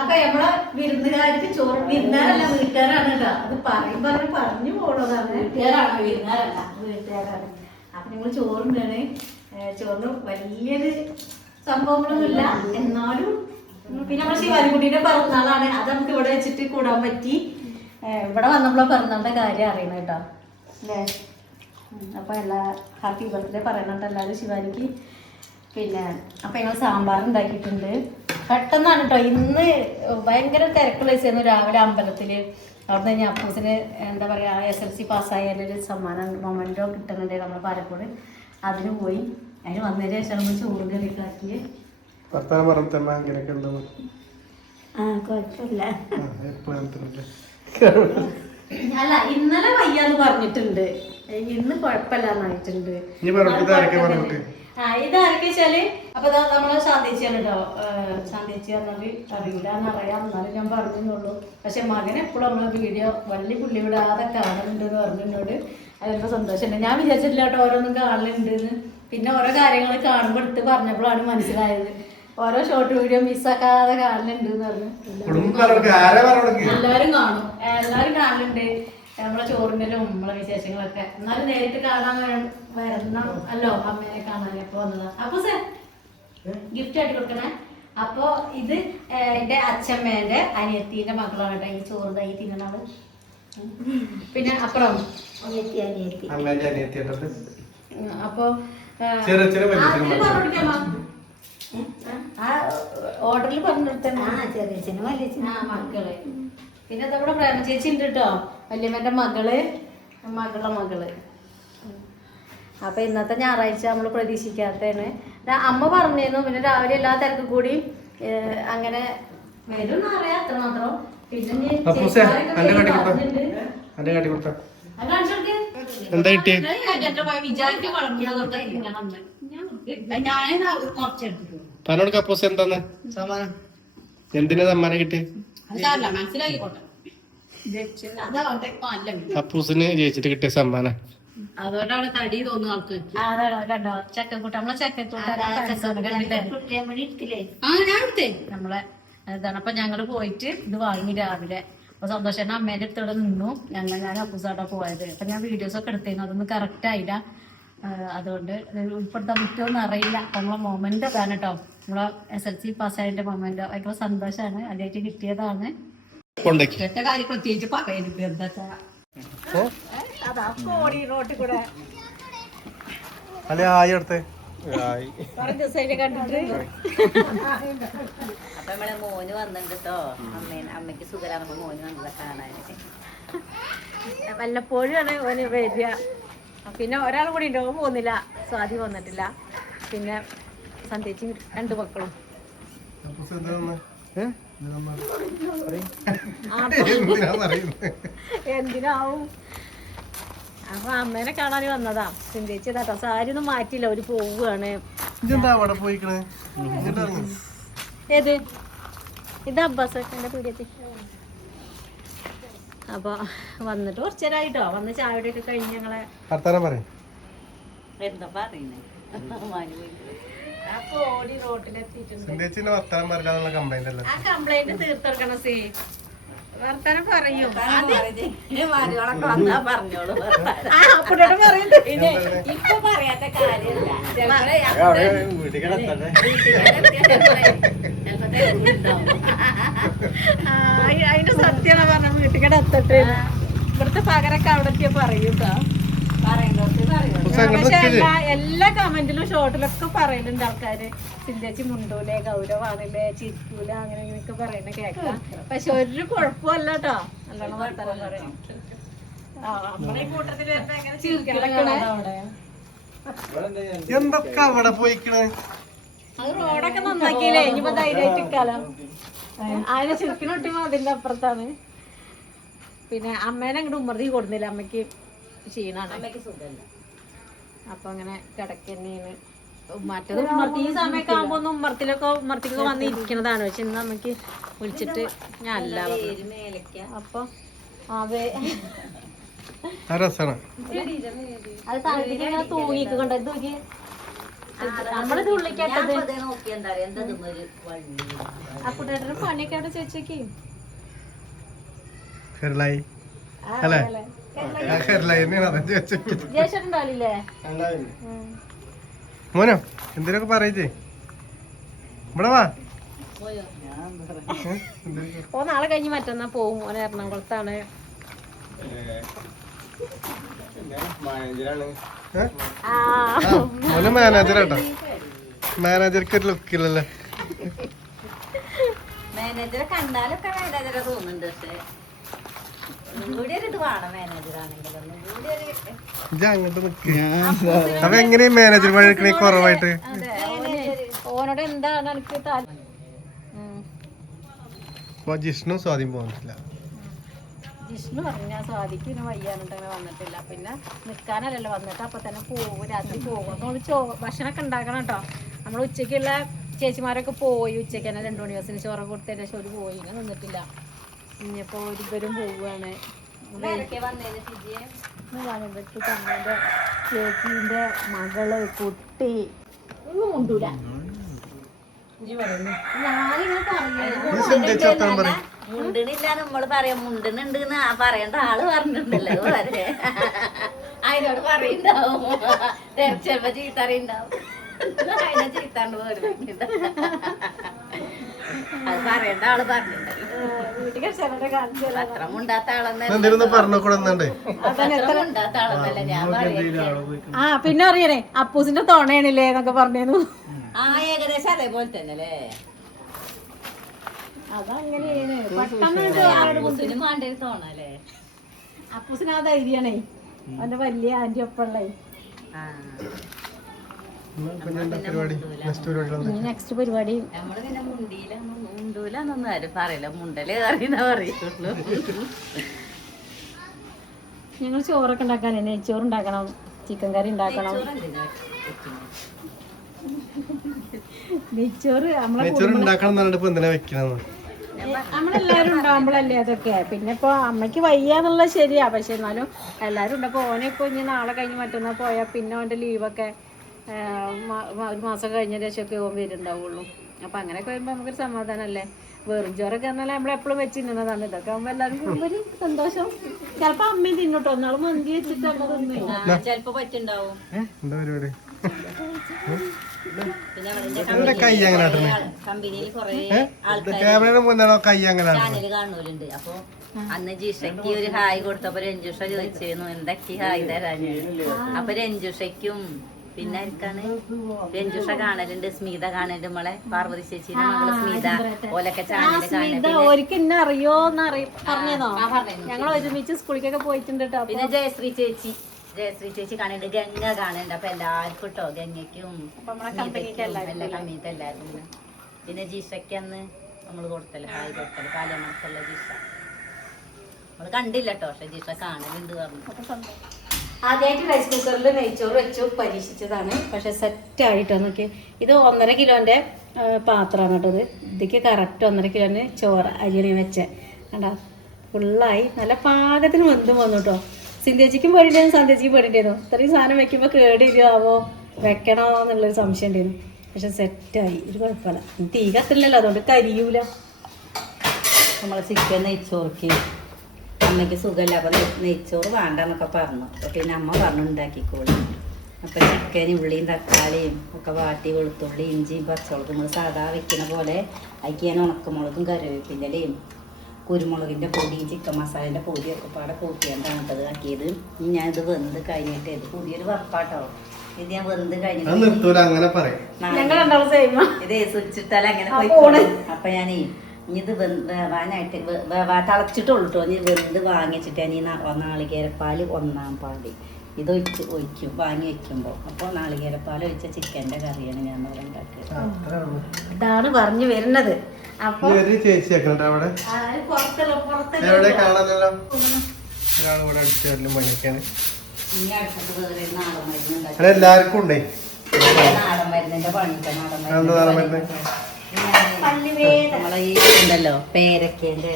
അപ്പൊ നമ്മളെ വിരുന്നുകാർക്ക് ചോറ് വിരുന്നുകാരല്ല വീട്ടുകാരാണ് കേട്ടോ. അത് പറഞ്ഞു പോണതാണ്. വീട്ടുകാരാണ്. അപ്പൊ നിങ്ങൾ ചോറുണ്ടാണ്. ചോറിന് വലിയൊരു സംഭവങ്ങളൊന്നുമില്ല, എന്നാലും പിന്നെ നമ്മുടെ ശിവാജിക്കുട്ടീന്റെ പിറന്നാളാണ്. അത് നമുക്ക് ഇവിടെ വെച്ചിട്ട് കൂടാൻ പറ്റി. ഇവിടെ വന്നപ്പോഴോ പിറന്നാളുടെ കാര്യം അറിയണം കേട്ടോ അല്ലേ. അപ്പൊ എല്ലാ ഹാപ്പി ബർത്ത്ഡേ പറയണുണ്ട് എല്ലാവരും ശിവാജിക്ക്. പിന്നെ അപ്പൊ ഞങ്ങൾ സാമ്പാർ ഉണ്ടാക്കിയിട്ടുണ്ട്. പെട്ടെന്നാണ് കേട്ടോ. ഇന്ന് ഭയങ്കര തിരക്കുള്ള ദിവസമായിരുന്നു. രാവിലെ അമ്പലത്തില് അവിടെ നിന്ന് അപ്പൂസിന് എന്താ പറയാ SLC പാസ്സായാലൊരു സമ്മാനം മൊമെന്റോ കിട്ടുന്നുണ്ട് നമ്മുടെ പാലക്കോട്. അതിന് പോയി. അതിന് വന്നതിന് ശേഷം നമ്മൾ ചോറ് കറിയൊക്കെ ആക്കി. അല്ല ഇന്നലെ വയ്യാന്ന് പറഞ്ഞിട്ടുണ്ട്, ഇന്ന് കുഴപ്പമില്ലാന്നായിട്ടുണ്ട്. ഇതാരൊക്കെ വെച്ചാല് അപ്പൊ നമ്മളെ ശാന്തേച്ചിയാണ് കേട്ടോ. ശാന്തേച്ചി പറഞ്ഞാല് അറിയില്ലാന്നറിയാം, എന്നാലും ഞാൻ പറഞ്ഞുള്ളൂ. പക്ഷെ മകൻ എപ്പോഴും നമ്മളെ വീഡിയോ വലിയ പുള്ളി വിടാതെ കാണുന്നുണ്ട് എന്ന് പറഞ്ഞു എന്നോട്. അതെനിക്ക് സന്തോഷമുണ്ട്. ഞാൻ വിചാരിച്ചിട്ടില്ല കേട്ടോ ഓരോന്നും കാണലുണ്ടെന്ന്. പിന്നെ ഓരോ കാര്യങ്ങൾ കാണുമ്പോൾ എടുത്ത് പറഞ്ഞപ്പോഴാണ് മനസ്സിലായത്. ഓരോ ഷോർട്ട് വീഡിയോ മിസ്സാക്കാതെ കാണലുണ്ട് എന്ന് പറഞ്ഞു. എല്ലാരും കാണലുണ്ട് നമ്മളെ ചോറിൻ്റെലും നമ്മളെ വിശേഷങ്ങളൊക്കെ. എന്നാലും നേരിട്ട് കാണാൻ വരണം അല്ലോ, അമ്മേനെ കാണാൻ എപ്പോ വന്നതാ. അപ്പൊ സാർ ഗിഫ്റ്റ് ആയിട്ട് കൊടുക്കണേ. അപ്പൊ ഇത് എന്റെ അച്ഛമ്മേന്റെ അനിയത്തിന്റെ മക്കളാണ് കേട്ടോ. ഈ ചോറ് തൈ തിന്നണത്. പിന്നെ അപ്പുറം അപ്പൊ ഓർഡറിൽ പറഞ്ഞിടത്തന്നെ മക്കള്. പിന്നെ അതവിടെ പ്രേമ ചേച്ചി ഉണ്ട് കേട്ടോ, വല്യമ്മന്റെ മകള്. അപ്പൊ ഇന്നത്തെ ഞായറാഴ്ച നമ്മള് പ്രതീക്ഷിക്കാത്തതാണ്. അമ്മ പറഞ്ഞിരുന്നു. പിന്നെ രാവിലെ എല്ലാ തിരക്കും കൂടി അങ്ങനെ വരും അറിയാം അത്ര മാത്രം. പിന്നെ എന്തിനാ സമ്മാനം കിട്ടി? അപ്പൂസിന് ജയിച്ചിട്ട് കിട്ടിയ സമ്മാനം. അതുകൊണ്ടാണ് തടി തോന്നുന്നു ആൾക്ക്. കണ്ടോ ചക്കക്കൂട്ട നമ്മളെ നമ്മളെ ഇതാണ്. അപ്പൊ ഞങ്ങള് പോയിട്ട് ഇത് വാങ്ങി രാവിലെ. അപ്പൊ സന്തോഷം അമ്മേന്റെ അടുത്തോടെ നിന്നു. ഞാൻ അപ്പൂസാട്ടാ പോയത്. അപ്പൊ ഞാൻ വീഡിയോസ് ഒക്കെ എടുത്തിരുന്നു, അതൊന്നും കറക്റ്റ് ആയില്ല. അതുകൊണ്ട് ഉൾപ്പെടുത്താൻ പറ്റുമോന്ന് അറിയില്ല. അപ്പൊ നമ്മളെ മൊമെന്റ് അതാണ് കേട്ടോ. നമ്മളെ SLC പാസ്സായതിന്റെ മൊമെന്റ് ഭയങ്കര സന്തോഷമാണ്. അതിനായിട്ട് കിട്ടിയതാണ്. പ്രത്യേകിച്ച് പറയുന്നത് എന്താ കോടി റോട്ടിൽ കൂടെ കണ്ടിട്ട്. അപ്പൊ നമ്മളെ മോന് വന്നിട്ടുണ്ട് കേട്ടോ. അമ്മയ്ക്ക് സുഖരാകുമ്പോ മോന് വന്നതാ കാണാന്. വല്ലപ്പോഴും ഓന് വരിക. പിന്നെ ഒരാൾ കൂടി ഉണ്ട്, ഓൻ പോകുന്നില്ല. സ്വാതി വന്നിട്ടില്ല. പിന്നെ സന്ധ്യച്ചി 2 മക്കളും. എന്തിനാവും. അപ്പൊ അമ്മേനെ കാണാൻ വന്നതാ. സിന്ധിച്ച് കേട്ടോ. സാരി ഒന്നും മാറ്റില്ല, അവര് പോവുകയാണ്. ഏത് ഇത് അബ്ബാസന്റെ പീടിയത്തിൽ. അപ്പൊ വന്നിട്ട് കുറച്ചേരായിട്ടോ. വന്ന് ചായയുടെ കഴിഞ്ഞ് ഞങ്ങളെ എന്താ പറയുന്നേ കോടി റോട്ടിലെത്തിയിട്ടുണ്ട്. ആ കംപ്ലൈന്റ് തീർത്തെടുക്കണം. സി വർത്താനം പറയും. പറഞ്ഞോളൂ. ഇപ്പൊ പറയാത്ത കാര്യമില്ല. അതിന്റെ സത്യാണ് പറഞ്ഞ വീട്ടിക്കടെ എത്തട്ടെ. ഇവിടുത്തെ പകരൊക്കെ അവിടെ പറയൂട്ടോ. പക്ഷെ എല്ലാ കമന്റിലും ഷോർട്ടിലൊക്കെ പറയലുണ്ട് ആൾക്കാര്. സിന്ധ്യച്ചി മുണ്ടൂലേ, ഗൗരവാണില്ലേ, ചിരിക്കൂല, അങ്ങനെ ഇങ്ങനെയൊക്കെ പറയുന്ന കേൾക്കാം. പക്ഷെ ഒരു കുഴപ്പമല്ല കേട്ടോ. നല്ലോണം വർത്താനം പറയും. നമ്മളെ ഈ കൂട്ടത്തില് എങ്ങനെ ചിരിക്കണേ. എന്തൊക്കെ അവിടെ പോയിക്കണേ. അത് റോഡൊക്കെ നന്നാക്കിയില്ലേ. ഇനിയിപ്പോ ധൈര്യമായിട്ട് ഇക്കാലോ. അതിനെ ചിരിക്കണൊട്ടി അതിന്റെ അപ്പുറത്താണ്. പിന്നെ അമ്മേനെ അങ്ങോട്ട് ഉമ്മർത്തി കൊടുന്നില്ല. അമ്മയ്ക്ക് ക്ഷീണാണ്. അപ്പൊ അങ്ങനെ കിടക്കന്നെയാണ്. മറ്റത് ഉമ്മർത്തി ഈ സമയമൊക്കെ ആകുമ്പോ ഒന്ന് ഉമ്മർത്തിക്കൊക്കെ വന്ന് ഇരിക്കണതാണ്. പക്ഷെ ഇന്ന് അമ്മക്ക് വിളിച്ചിട്ട് ഞാൻ അല്ല. അപ്പൊ അതെ അത് തണുപ്പിക്ക് ഇങ്ങനെ തൂങ്ങിക്കൊണ്ട നോക്കി. നമ്മളിത് ഉള്ളിക്കേട്ടത് നോക്കി എന്താ പറയാ എന്താ ഒരു വള്ളി ആ കുട്ടേട്ടന് പണിയൊക്കെ അവിടെ ചോദിച്ചേക്ക് കേരളായി അല്ലേ കേരളായി ജയിച്ചിട്ടുണ്ടാവില്ലേ മോനോ എന്തിനൊക്കെ പറയച്ചേ ഇവിടെ വാ പോയോ ഓ നാളെ കഴിഞ്ഞ് മറ്റന്നാ പോവും ഓൻ എറണാകുളത്താണ് മോനെ മാനേജറാട്ടോ മാനേജർക്ക് ഒരു ലുക്കില്ലല്ലേ മാനേജറെ കണ്ടാലൊക്കെ മാനേജറെ തോന്നുന്നുണ്ട് പക്ഷെ ഒന്നുകൂടി ഒരു ഇത് വേണം മാനേജർ ആണെങ്കിൽ ഒന്നുകൂടി ഒരു ഇജ്ജ് അങ്ങോട്ട് നിക്ക് അപ്പൊ എങ്ങനെയാ മാനേജർ പഴക്കണേ കുറവായിട്ട് ഓനോട് എന്താണ് എനിക്ക് ജിഷ്ണു സ്വാധീനം പോകുന്നില്ല ജിഷ്ണു പറഞ്ഞാൽ സ്വാതിക്ക് വയ്യാനിട്ട് അങ്ങനെ വന്നിട്ടില്ല പിന്നെ നിൽക്കാനല്ലല്ലോ വന്നിട്ട് അപ്പൊ തന്നെ പോകും രാത്രി പോകും നമ്മൾ ഭക്ഷണമൊക്കെ ഉണ്ടാക്കണം കേട്ടോ നമ്മൾ ഉച്ചയ്ക്കുള്ള ചേച്ചിമാരൊക്കെ പോയി ഉച്ചയ്ക്ക് തന്നെ 2 മണി ദിവസത്തിന് ചോറ് കൊടുത്തതിന് ശേഷം ഒരു പോയി ഇങ്ങനെ നിന്നിട്ടില്ല ഇനിയിപ്പോ ഒരുവരും പോവുകയാണ് തമ്മന്റെ ചേച്ചീന്റെ മകള് കുട്ടി ഒന്നും കൊണ്ടൂല മുണ്ടണില്ല നമ്മള് പറയാം മുണ്ടണുണ്ട് പറയേണ്ട ആള് പറഞ്ഞിട്ടുണ്ടല്ലോ വളരെ അതിനോട് പറയണ്ടാവും ചിലപ്പോ ചീത്തറിയുണ്ടാവും അതിനെ ചീത്താണ്ട് പോലും അത് പറയേണ്ട ആള് പറഞ്ഞിട്ടുണ്ടല്ലോ അത്ര മുണ്ടാത്ത ആളൊന്നും പറഞ്ഞോണ്ടേ മുണ്ടാത്ത ആളൊന്നല്ല ഞാൻ പറയാ ആ പിന്നെ അറിയണേ അപ്പൂസിന്റെ തോണയാണില്ലേ എന്നൊക്കെ പറഞ്ഞു ആ ഏകദേശം അതേപോലെ തന്നെ അല്ലേ അതങ്ങനെയാണ് പെട്ടെന്ന് മാണ്ടേ തോന്നല്ലേ അപ്പൂസിന് ആ ധൈര്യാണേ അവന്റെ വലിയ ആന്റി ഒപ്പള്ളേ നെക്സ്റ്റ് പരിപാടി നമ്മള് പിന്നെ മുണ്ടൂലെന്നൊന്നും ആരും പറയില്ല മുണ്ടല് കറിയെന്നാ പറയുള്ളൂ ഞങ്ങൾ ചോറൊക്കെ ഉണ്ടാക്കാൻ നെയ്ച്ചോറ് ഉണ്ടാക്കണം ചിക്കൻ കറി ഉണ്ടാക്കണം നെയ്ച്ചോറ് നമ്മളെല്ലാരും ഉണ്ടാവുമ്പോഴല്ലേ അതൊക്കെ പിന്നെ ഇപ്പൊ അമ്മയ്ക്ക് വയ്യാന്നുള്ള ശരിയാ പക്ഷെ എന്നാലും എല്ലാരും ഉണ്ട് അപ്പൊ ഓനെ ഇപ്പൊ ഇനി നാളെ കഴിഞ്ഞ് മറ്റന്നാ പോയാ പിന്നെ ഓന്റെ ലീവൊക്കെ ഒരു മാസം കഴിഞ്ഞ ശേഷമൊക്കെ ഓൻ വരുന്നുണ്ടാവുള്ളൂ അപ്പൊ അങ്ങനെയൊക്കെ വരുമ്പോ നമുക്കൊരു സമാധാനല്ലേ വെറും ചോറൊക്കെ പറഞ്ഞാൽ നമ്മളെപ്പോഴും വെച്ചിരുന്നതാണ് ഇതൊക്കെ ആകുമ്പോ എല്ലാവരും കൂടുമ്പോ ഒരു സന്തോഷം ചിലപ്പോ അമ്മയും തിന്നോട്ടോ ഒന്നാളും മന്തി വെച്ചിട്ട് അമ്മ തിന്നു ചെലപ്പോ പറ്റുണ്ടാവും കമ്പനിയിൽ കൊറേ ചാനല് കാണൂലുണ്ട് അപ്പൊ അന്ന് ജിഷയ്ക്ക് ഒരു ഹായ് കൊടുത്തപ്പോ രഞ്ജുഷ ചോദിച്ചിരുന്നു എന്തൊക്കെ ഹായ് തരാന് അപ്പൊ രഞ്ജുഷയ്ക്കും പിന്നെ ആർക്കാണ് രഞ്ജുഷ കാണലുണ്ട് സ്മിത കാണലുണ്ട് നമ്മളെ പാർവതി ചേച്ചിയുടെ മകള് സ്മിത ഓലൊക്കെ ചാനല് കാണലുണ്ട് അറിയോന്ന് പറഞ്ഞോ ഞങ്ങൾ ഒരുമിച്ച് സ്കൂളിലേക്കൊക്കെ പോയിട്ടുണ്ട് കേട്ടോ പിന്നെ ജയശ്രീ ചേച്ചി കാണുന്നുണ്ട് ഗംഗ കാണുന്നുണ്ട് അപ്പൊ എല്ലാവർക്കും കേട്ടോ ഗംഗയ്ക്കും എല്ലാ കമ്പനിത്തെ എല്ലാവർക്കും പിന്നെ ജിഷയ്ക്ക് അന്ന് നമ്മള് കൊടുത്തല്ലോ ഹായ് കൊടുത്തല്ലോ കാലമർത്തുള്ള ജിഷ നമ്മള് കണ്ടില്ല കേട്ടോ പക്ഷെ ജിഷ കാണലുണ്ട് പറഞ്ഞു ആദ്യമായിട്ട് റൈസ് കുക്കറിൽ നെയ്ച്ചോറ് വെച്ചു പരീക്ഷിച്ചതാണ് പക്ഷെ സെറ്റായിട്ടോ നോക്കി ഇത് 1.5 കിലോന്റെ പാത്രമാണ് കേട്ടോ ഇതിക്ക് കറക്റ്റ് 1.5 കിലോന് ചോറ് അരിയണി വെച്ച കണ്ടാ ഫുള്ളായി നല്ല പാകത്തിന് വെന്തും വന്നു കേട്ടോ സിന്ധ്യച്ചിക്കും പേടിണ്ടായിരുന്നു സന്ധ്യച്ചിക്കും പേടിണ്ടായിരുന്നു ഇത്രയും സാധനം വെക്കുമ്പോൾ കേടിരുവോ വെക്കണോ എന്നുള്ളൊരു സംശയം ഉണ്ടായിരുന്നു പക്ഷെ സെറ്റായി ഒരു കുഴപ്പമില്ല തീ കത്തില്ലല്ലോ അതുകൊണ്ട് കരിയൂല നമ്മളെ ചിക്കൻ നെയ്ച്ചോർക്ക് അമ്മയ്ക്ക് സുഖമില്ല അപ്പൊ നെയ്ച്ചോറ് വേണ്ടെന്നൊക്കെ പറഞ്ഞു അപ്പൊ പിന്നെ അമ്മ പറഞ്ഞു ഉണ്ടാക്കിക്കോളും അപ്പൊ ചിക്കനും ഉള്ളിയും തക്കാളിയും ഒക്കെ വാട്ടി വെളുത്തുള്ളി ഇഞ്ചിയും പച്ചമുളകും നമ്മൾ സാധാ വെക്കുന്ന പോലെ അതിക്ക് ഞാൻ ഉണക്കമുളകും കറിവേപ്പിൻ്റെലയും കുരുമുളകിൻ്റെ പൊടി ചിക്കൻ മസാലേൻ്റെ പൊടിയൊക്കെ പാടെ കൂട്ടിയാണ്ടാണ് കേട്ടത് ആക്കിയത് ഇനി ഞാനിത് വെന്ത് കഴിഞ്ഞിട്ട് ഇത് പുതിയൊരു വറപ്പാട്ടോ ഇത് ഞാൻ വെന്ത് കഴിഞ്ഞിട്ട് ഇത് സ്വിച്ചിട്ടാൽ അങ്ങനെ പോയി അപ്പൊ ഞാനേ ഇനി ഇത് വേവാനായിട്ട് തിളച്ചിട്ടുള്ളൂ കേട്ടോ ഇനി വെന്ത് വാങ്ങിച്ചിട്ട് ഞാൻ ഈ നാളികേരപ്പാൽ 1-ാം പാല് ഇത് ഒഴിക്കും വാങ്ങി വെക്കുമ്പോൾ അപ്പോൾ നാളികേരപ്പാൽ ഒഴിച്ച ചിക്കൻ്റെ കറിയാണ് ഞാൻ ഇവിടെ ഉണ്ടാക്കുക ഇതാണ് പറഞ്ഞു വരുന്നത് അപ്പൊ എല്ലാവർക്കും ഉണ്ടേ നാടൻ മരുന്നിന്റെ പണിക്ക് നാടൻ മരുന്ന് നമ്മളെ ഈ ഉണ്ടല്ലോ പേരക്കേൻ്റെ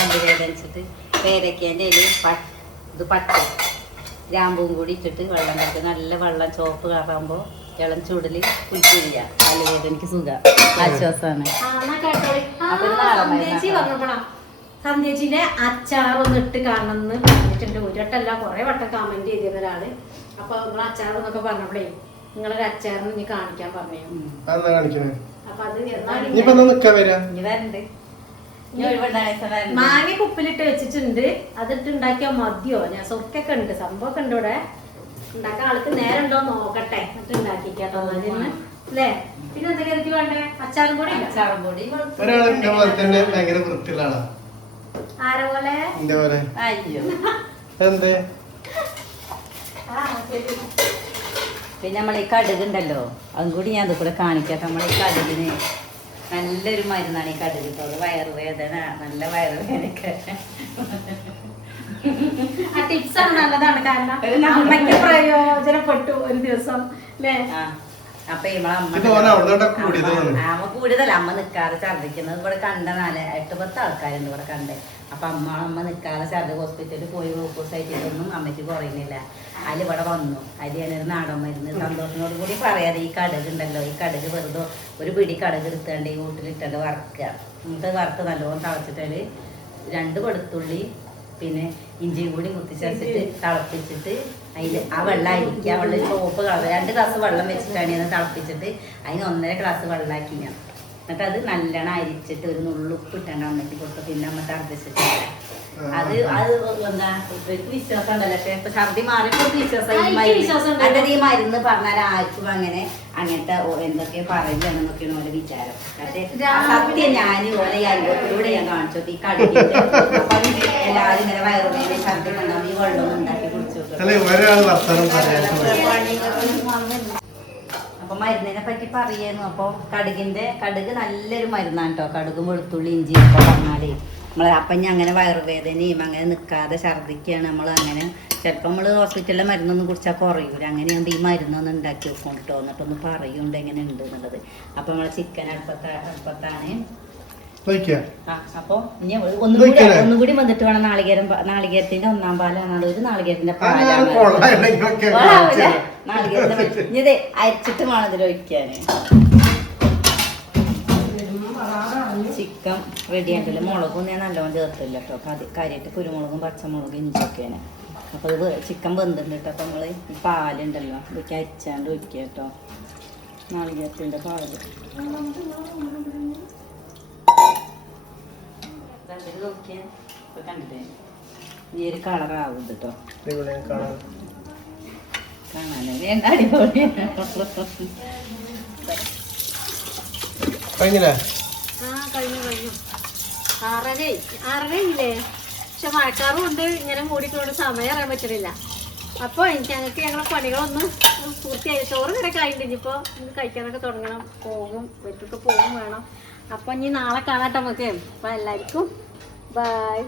പല്ലുവേദനിച്ചിട്ട് പേരക്കേൻ്റെ ഇത് പട്ട ഗ്രാമ്പും കൂടി ഇട്ടിട്ട് വെള്ളം കലക്കി നല്ല വെള്ളം ചുവപ്പ് കളറാകുമ്പോൾ ഇളം ചൂടില് കുളിക്കില്ല കാലുവേദനക്ക് സുഖം ആശ്വാസമാണ്. ആ, എന്നാ കേട്ടോളി. ആ, അപ്പൊ ഇത് നാളെ സന്ധ്യേച്ചി മരുന്നാക്കാം. പറഞ്ഞോളാം. സന്ധ്യേച്ചിന്റെ അച്ചാറൊന്ന് ഇട്ട് കാണണമെന്ന് പറഞ്ഞിട്ടുണ്ട്. ഒരു വട്ടമല്ല കുറെ വട്ടം കമന്റ് ചെയ്തിരുന്ന ഒരാള്. അപ്പൊ നിങ്ങൾ അച്ചാറെന്നൊക്കെ പറഞ്ഞപ്പോഴേ നിങ്ങളൊരു അച്ചാറിന് ഇനി കാണിക്കാൻ പറഞ്ഞു. അതെന്താ കാണിക്കണേ? അപ്പൊ അത് ഇനിയിപ്പോ എന്താ നിക്കാ വരാ? ഇനി വരണ്ട്. ഇനി ഒഴിവുണ്ടായ ദിവസം വരണ്ട്. മാങ്ങ കുപ്പിലിട്ട് വെച്ചിട്ടുണ്ട്. അതിട്ട് ഉണ്ടാക്കിയാൽ മതിയോ? ഞാൻ സൊക്കൊക്കെ ഉണ്ട്, സംഭവമൊക്കെ ഉണ്ട് ഇവിടെ. ഉണ്ടാക്കാൻ ആൾക്ക് നേരം ഉണ്ടോ നോക്കട്ടെ, എന്നിട്ട് ഉണ്ടാക്കിക്കാട്ടോ അല്ലേ. പിന്നെ എന്തൊക്കെയാ എനിക്ക് വേണ്ടേ? അച്ചാറും പൊടി ഇല്ല? അച്ചാറും പൊടി ഒരാൾ എന്റെ പോലെ തന്നെ ഭയങ്കര വൃത്തിയുള്ള ആളാ. ആരെ പോലെ? എന്റെ പോലെ. അയ്യോ. എന്തേ? ആ, ശരി. പിന്നെ നമ്മൾ ഈ കടുക് ഉണ്ടല്ലോ, അതും കൂടി ഞാൻ അത് കൂടെ കാണിക്കട്ടെ. നമ്മൾ ഈ കടുകിന് നല്ലൊരു മരുന്നാണ് ഈ കടുക് കേട്ടോ. അത് വയറുവേദന, നല്ല വയറുവേദനയൊക്കെ ആ ടിപ്സ് ആണ് നല്ലതാണ്. കാരണം അമ്മയ്ക്ക് പ്രയോജനപ്പെട്ടു ഒരു ദിവസം അല്ലേ. അപ്പൊ അമ്മ കൂടുതൽ അമ്മ നിക്കാതെ ഛർദിക്കുന്നത് ഇവിടെ കണ്ട 8-10 ആൾക്കാരുണ്ട് ഇവിടെ കണ്ടേ. അപ്പൊ അമ്മ നിക്കാതെ ഛർദി ഹോസ്പിറ്റലിൽ പോയി ഗ്ലൂക്കോസ് ആയിട്ടൊന്നും അമ്മയ്ക്ക് കുറയുന്നില്ല. അതിൽ ഇവിടെ വന്നു. അതിൽ ഞാനൊരു നാടൻ മരുന്ന് സന്തോഷത്തോടു കൂടി പറയാതെ ഈ കടുക് ഉണ്ടല്ലോ, ഈ കടുക് വെറുതെ ഒരു പിടി കടുക് എടുത്താണ്ട് ഈ വീട്ടിലിട്ടാണ്ട് വറുക്കുക. എന്നിട്ട് വറുത്ത് നല്ലോണം തിളച്ചിട്ടാല് 2 വെളുത്തുള്ളി പിന്നെ ഇഞ്ചിയും കൂടി കുത്തിച്ചേർത്തിട്ട് തിളപ്പിച്ചിട്ട് അതിൽ ആ വെള്ളം അരിക്കുക. ആ വെള്ളം ചോപ്പ് കളർ 2 ഗ്ലാസ് വെള്ളം വെച്ചിട്ടാണ് ഇത് തിളപ്പിച്ചിട്ട് അതിന് 1.5 ഗ്ലാസ് വെള്ളമാക്കി ഞാൻ. എന്നിട്ട് അത് നല്ലോണം അരിച്ചിട്ട് ഒരു നുള്ളുപ്പ് ഇട്ടാണ്ട് അമ്മയ്ക്ക് കൊടുത്തു. പിന്നെ അമ്മ ഛർദ്ദിച്ചിട്ട് അത് എന്താ വിശ്വാസം ഉണ്ടല്ലോ. ഇപ്പൊ ഛർദി മാറിയപ്പോ വിശ്വാസം അതായത് ഈ മരുന്ന് പറഞ്ഞാൽ ആർക്കും അങ്ങനത്തെ എന്തൊക്കെ പറയുകയാണെന്നൊക്കെയാണ് ഓരോ വിചാരം. പക്ഷെ സത്യം ഞാൻ ഓരോ അനുഭവത്തിലൂടെ ഞാൻ കാണിച്ചു ഈ കടുകിന്റെ. അപ്പൊ എല്ലാവരും ഇങ്ങനെ വയറുവേദന ഛർദി ഉണ്ടാവും ഈ വെള്ളം ഉണ്ടാക്കി കുടിച്ചു. അപ്പൊ മരുന്നിനെ പറ്റി പറയായിരുന്നു. അപ്പൊ കടുക് നല്ലൊരു മരുന്നാണ് കേട്ടോ. കടുകും വെളുത്തുള്ളി ഇഞ്ചി ഒക്കെ പറഞ്ഞാലേ അപ്പം ഞാൻ അങ്ങനെ വയറുവേദനയും അങ്ങനെ നിൽക്കാതെ ഛർദ്ദിക്കുകയാണ് നമ്മൾ. അങ്ങനെ ചിലപ്പോൾ നമ്മൾ ഹോസ്പിറ്റലിലെ മരുന്നൊന്നും കുടിച്ചാൽ കുറയൂല. അങ്ങനെയാകുമ്പോൾ ഈ മരുന്നൊന്നും ഉണ്ടാക്കി വെക്കും കേട്ടോ. എന്നിട്ടൊന്ന് പറയുന്നുണ്ട് എങ്ങനെ ഉണ്ട് എന്നുള്ളത്. അപ്പം നമ്മൾ ചിക്കൻ അടുപ്പത്താണ്. അപ്പൊ ഇനി ഒന്നുകൂടി വന്നിട്ട് വേണം. നാളികേരത്തിന്റെ 1-ാം പാലാണ്. ഒരു നാളികേരത്തിന്റെ പാലാണ്. നാളികേരത്തിന്റെ ഇനി ഇത് അരിച്ചിട്ട് വേണം ഇതിൽ ഒഴിക്കാന്. ചിക്കൻ റെഡി ആയിട്ടില്ല. മുളകും ഞാൻ നല്ലോണം ചേർത്തില്ല കേട്ടോ. കാര്യമായിട്ട് കുരുമുളകും പച്ചമുളകും ഇഞ്ചിയൊക്കെയാണ്. അപ്പോൾ ഇത് ചിക്കൻ വെന്തിട്ടുണ്ട് കേട്ടോ. അപ്പോൾ നമ്മൾ ഈ പാലുണ്ടല്ലോ ഇതൊക്കെ അരിച്ചാണ്ട് ഒഴിക്കുക കേട്ടോ. നാളികേരത്തിൻ്റെ പാല് നോക്കിയാൽ ഇപ്പോൾ കണ്ടിട്ടേ ഈ ഒരു കളറാവും കേട്ടോ. കാണാനേ വേണ്ട, അടിപൊളിയാണ്. കഴിഞ്ഞു 6:30 ഇല്ലേ. പക്ഷെ മഴക്കാറും ഉണ്ട്. ഇങ്ങനെ മൂടിക്കൊണ്ട് സമയം അറിയാൻ പറ്റുന്നില്ല. അപ്പോൾ ഞങ്ങളുടെ പണികളൊന്നും പൂർത്തിയായി. ചോറ് കറക്കെ ആയിട്ട് ഇനിയിപ്പോൾ കഴിക്കാനൊക്കെ തുടങ്ങണം. വീട്ടിലൊക്കെ പോകും വേണം. അപ്പോൾ ഇനി നാളെ കാണാട്ടെ നമുക്ക്. അപ്പോൾ എല്ലാവർക്കും ബൈ.